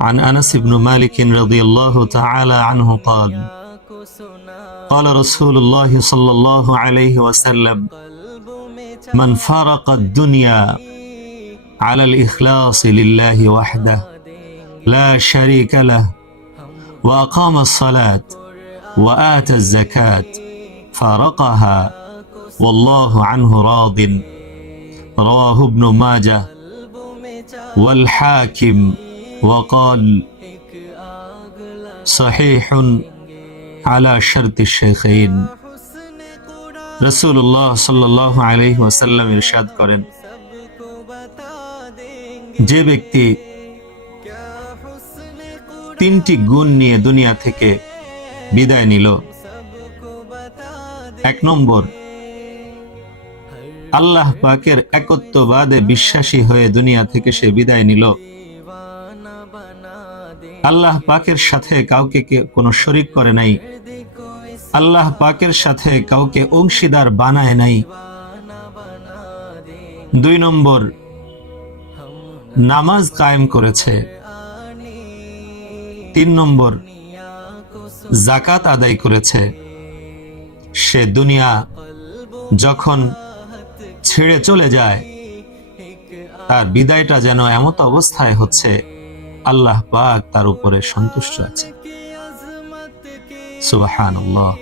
عن أنس بن مالك رضي الله تعالى عنه قال قال رسول الله صلى الله عليه وسلم من فارق الدنيا على الإخلاص لله وحده لا شريك له وأقام الصلاة وآتى الزكاة فارقها والله عنه راض رواه ابن ماجه والحاكم وقال صحيح على شرط الشيخين। রাসূলুল্লাহ সাল্লাল্লাহু আলাইহি ওয়াসাল্লাম ইরশাদ করেন, যে ব্যক্তি তিনটি গুণ নিয়ে দুনিয়া থেকে বিদায় নিল, 1 নম্বর আল্লাহ পাকের একত্ববাদে বিশ্বাসী হয়ে দুনিয়া থেকে সে বিদায় নিল, আল্লাহ পাকের সাথে কাউকে কোনো শরীক করে নাই, আল্লাহ পাকের সাথে কাউকে অংশীদার বানায় নাই। 2 নম্বর নামাজ কায়েম করেছে। 3 নম্বর যাকাত আদায় করেছে। সে দুনিয়া যখন ছেড়ে চলে যায়, তার বিদায়টা যেন এমত অবস্থায় হচ্ছে আল্লাহ পাক তার উপরে সন্তুষ্ট আছে। সুবহানাল্লাহ।